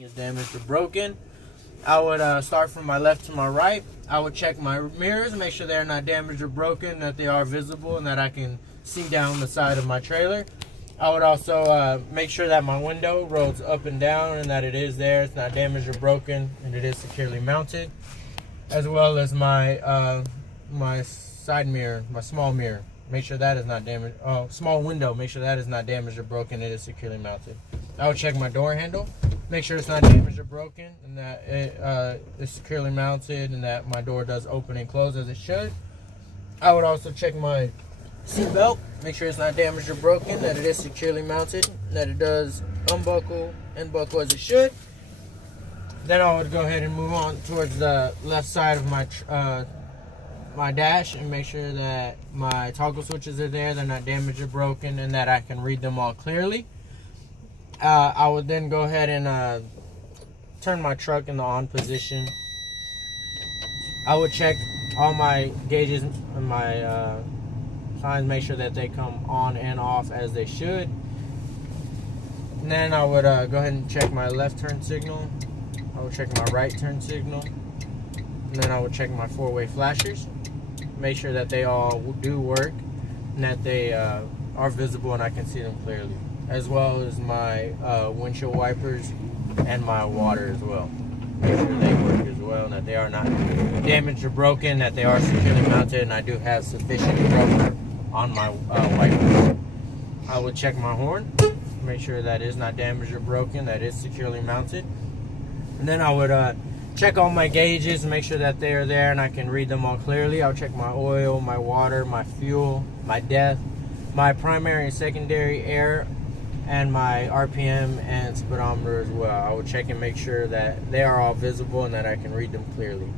is damaged or broken, I would start from my left to my right. I would check my mirrors, make sure they're not damaged or broken, that they are visible and that I can see down the side of my trailer. I would also make sure that my window rolls up and down and that it is there, it's not damaged or broken, and it is securely mounted. As well as my my side mirror, my small mirror. Make sure that is not damaged. Oh, small window. Make sure that is not damaged or broken. It is securely mounted. I would check my door handle. Make sure it's not damaged or broken, and that it is securely mounted, and that my door does open and close as it should. I would also check my seat belt. Make sure it's not damaged or broken, that it is securely mounted, that it does unbuckle and buckle as it should. Then I would go ahead and move on towards the left side of my my dash and make sure that my toggle switches are there, they're not damaged or broken, and that I can read them all clearly. I would then go ahead and turn my truck in the on position. I would check all my gauges and my signs, make sure that they come on and off as they should. And then I would go ahead and check my left turn signal. I would check my right turn signal. And then I would check my four-way flashers. Make sure that they all do work and that they are visible and I can see them clearly. As well as my windshield wipers and my water as well. Make sure they work as well and that they are not damaged or broken, that they are securely mounted, and I do have sufficient rubber on my wipers. I would check my horn, make sure that is not damaged or broken, that is securely mounted. And then I would check all my gauges and make sure that they are there and I can read them all clearly. I'll check my oil, my water, my fuel, my depth, my primary and secondary air, and my RPM and speedometer as well. I would check and make sure that they are all visible and that I can read them clearly.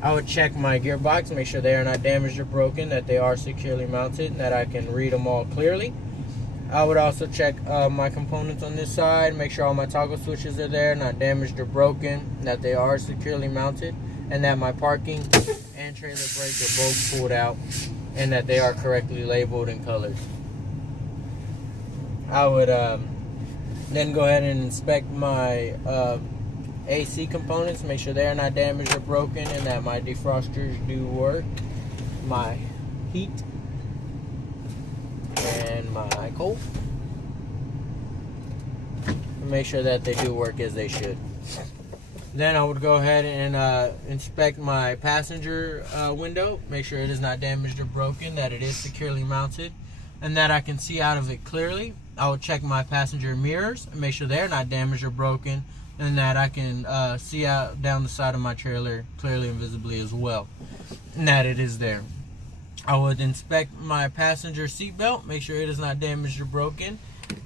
I would check my gearbox, make sure they are not damaged or broken, that they are securely mounted, and that I can read them all clearly. I would also check my components on this side, make sure all my toggle switches are there, not damaged or broken, that they are securely mounted, and that my parking and trailer brakes are both pulled out, and that they are correctly labeled and colored. I would then go ahead and inspect my AC components, make sure they are not damaged or broken, and that my defrosters do work, my heat, and my cold. Make sure that they do work as they should. Then I would go ahead and inspect my passenger window, make sure it is not damaged or broken, that it is securely mounted, and that I can see out of it clearly. I would check my passenger mirrors and make sure they're not damaged or broken, and that I can see out down the side of my trailer clearly and visibly as well, and that it is there. I would inspect my passenger seat belt, make sure it is not damaged or broken,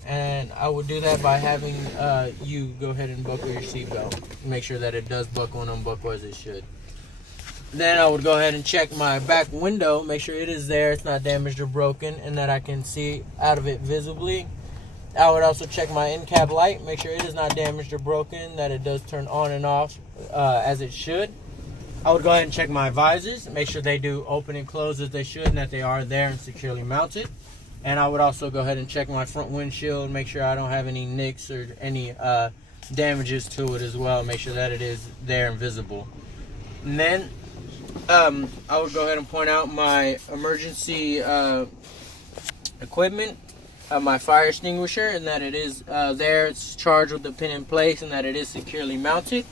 and I would do that by having you go ahead and buckle your seat belt. Make sure that it does buckle and unbuckle as it should. Then I would go ahead and check my back window, make sure it is there, it's not damaged or broken, and that I can see out of it visibly. I would also check my in-cab light, make sure it is not damaged or broken, that it does turn on and off as it should. I would go ahead and check my visors, make sure they do open and close as they should, and that they are there and securely mounted. And I would also go ahead and check my front windshield, make sure I don't have any nicks or any damages to it as well, make sure that it is there and visible. And then I would go ahead and point out my emergency equipment, my fire extinguisher, and that it is there, it's charged with the pin in place, and that it is securely mounted.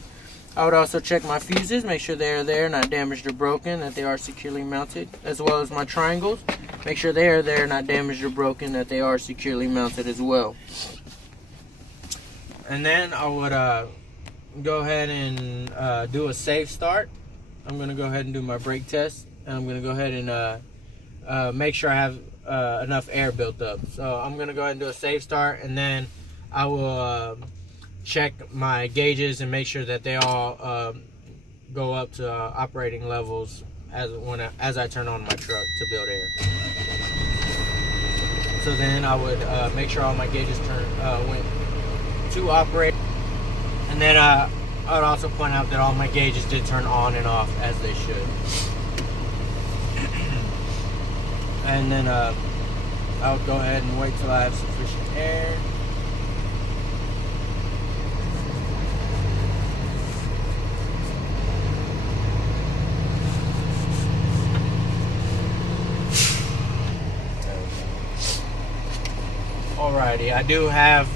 I would also check my fuses, make sure they are there, not damaged or broken, that they are securely mounted, as well as my triangles. Make sure they are there, not damaged or broken, that they are securely mounted as well. And then I would go ahead and do a safe start. I'm going to go ahead and do my brake test, and I'm going to go ahead and make sure I have enough air built up. So I'm going to go ahead and do a safe start, and then I will check my gauges and make sure that they all go up to operating levels as I turn on my truck to build air. So then I would make sure all my gauges went to operate, and then I would also point out that all my gauges did turn on and off as they should. And then I would go ahead and wait till I have sufficient air. Alrighty, I do have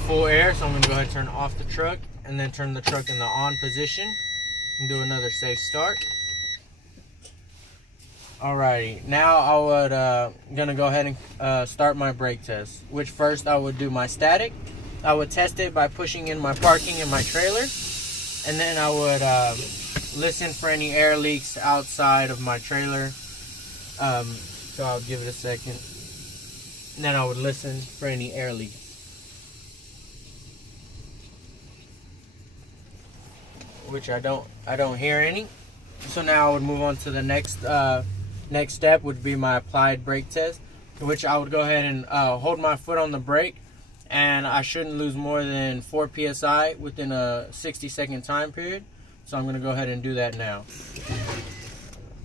full air, so I'm going to go ahead and turn off the truck and then turn the truck in the on position and do another safe start. Alrighty, now I would gonna go ahead and start my brake test, which first I would do my static. I would test it by pushing in my parking and my trailer, and then I would listen for any air leaks outside of my trailer. So I'll give it a second. And then I would listen for any air leaks. Which I don't hear any. So now I would move on to the next step, would be my applied brake test, which I would go ahead and hold my foot on the brake, and I shouldn't lose more than 4 psi within a 60-second time period. So I'm going to go ahead and do that now.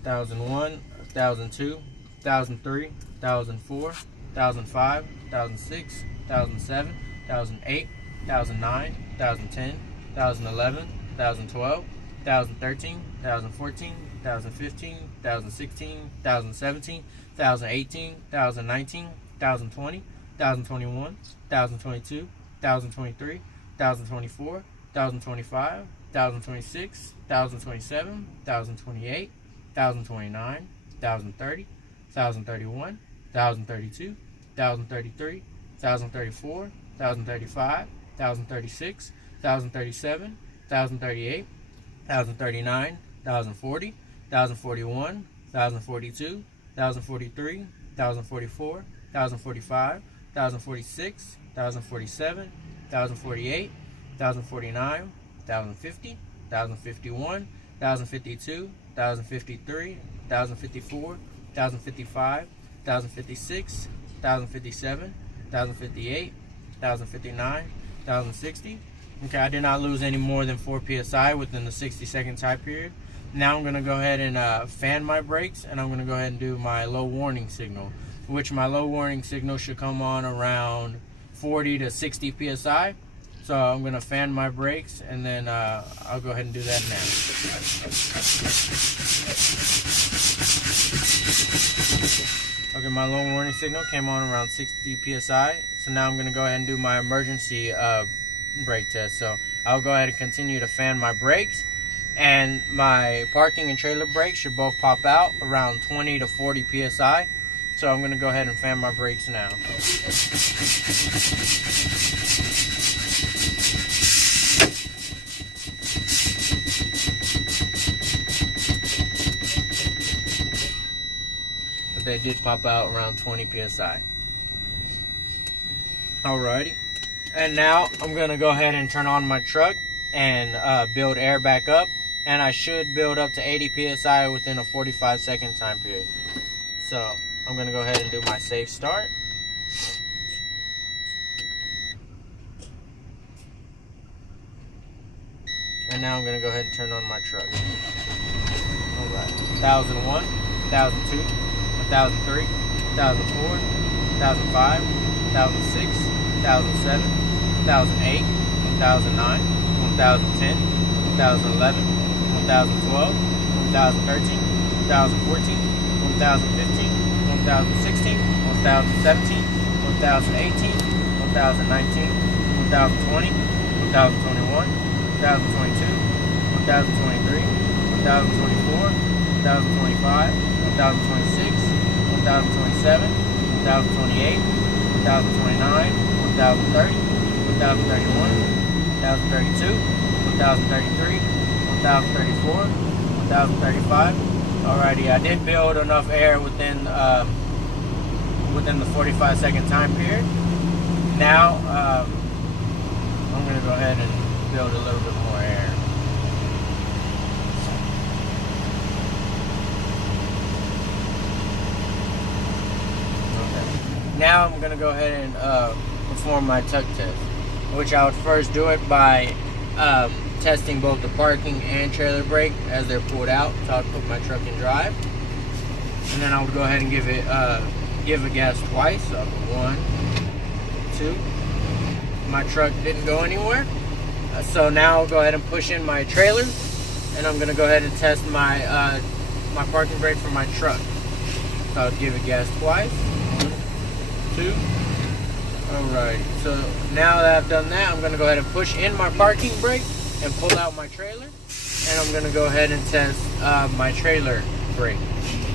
1001, 1002, 1003, 1004, 1005, 1006, 1007, 1008, 1009, 1010, 2011, 2012, 2013, 2014, 2015, 2016, 2017, 2018, 2019, 2020, 2021, 2022, 2023, 2024, 2025, 2026, 2027, 2028, 2029, 2030, 2031, 2032, 2033, 2034, 2035, 2036, 2037, 2038, 2039, 2040, 1041, 1042, 1043, 1044, 1045, 1046, 1047, 1048, 1049, 1050, 1051, 1052, 1053, 1054, 1055, 1056, 1057, 1058, 1059, 1060. Okay, I did not lose any more than 4 psi within the 60-second time period. Now I'm going to go ahead and fan my brakes, and I'm going to go ahead and do my low warning signal, which my low warning signal should come on around 40 to 60 psi. So I'm going to fan my brakes, and then I'll go ahead and do that now. Okay, my low warning signal came on around 60 psi. So now I'm going to go ahead and do my emergency brake test. So I'll go ahead and continue to fan my brakes, and my parking and trailer brakes should both pop out around 20 to 40 psi. So I'm going to go ahead and fan my brakes now. But they did pop out around 20 psi. Alrighty. And now I'm going to go ahead and turn on my truck and build air back up. And I should build up to 80 psi within a 45-second time period. So I'm going to go ahead and do my safe start. And now I'm going to go ahead and turn on my truck. Alright. 1001, 1002, 1003, 1004, 1005, 1006, 2007, 2008, 2009, 1010, 2011, 2012, 2013, 2014, 2015, 2016, 2017, 2018, 2019, 2020, 2021, 2022, 2023, 2024, 2025, 2026, 2027, 2028, 2029, 1030, 1031, 1032, 1033, 1034, 1035. Alrighty, I did build enough air within the 45-second time period. Now I'm going to go ahead and build a little bit more air. Okay. Now I'm going to go ahead and perform my tuck test, which I would first do it by testing both the parking and trailer brake as they're pulled out. So I'll put my truck in drive, and then I would go ahead and give a gas twice. So 1, 2. My truck didn't go anywhere. So now I'll go ahead and push in my trailer, and I'm going to go ahead and test my my parking brake for my truck. So I'll give it gas twice. 1, 2, Alright, so now that I've done that, I'm going to go ahead and push in my parking brake and pull out my trailer. And I'm going to go ahead and test my trailer brake.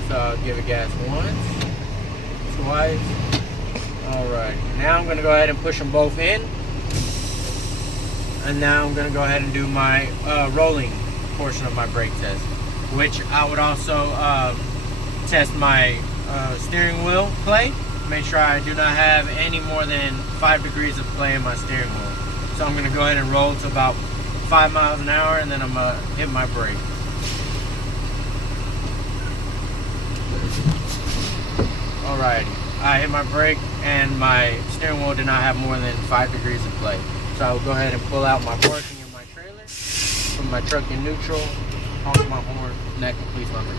So I'll give it gas once, twice. Alright, now I'm going to go ahead and push them both in. And now I'm going to go ahead and do my rolling portion of my brake test, which I would also test my steering wheel play. Make sure I do not have any more than 5 degrees of play in my steering wheel. So I'm going to go ahead and roll to about 5 miles an hour, and then I'm going to hit my brake. Alrighty, I hit my brake and my steering wheel did not have more than 5 degrees of play. So I will go ahead and pull out my parking in my trailer, put my truck in neutral, honk my horn, and that completes my brake.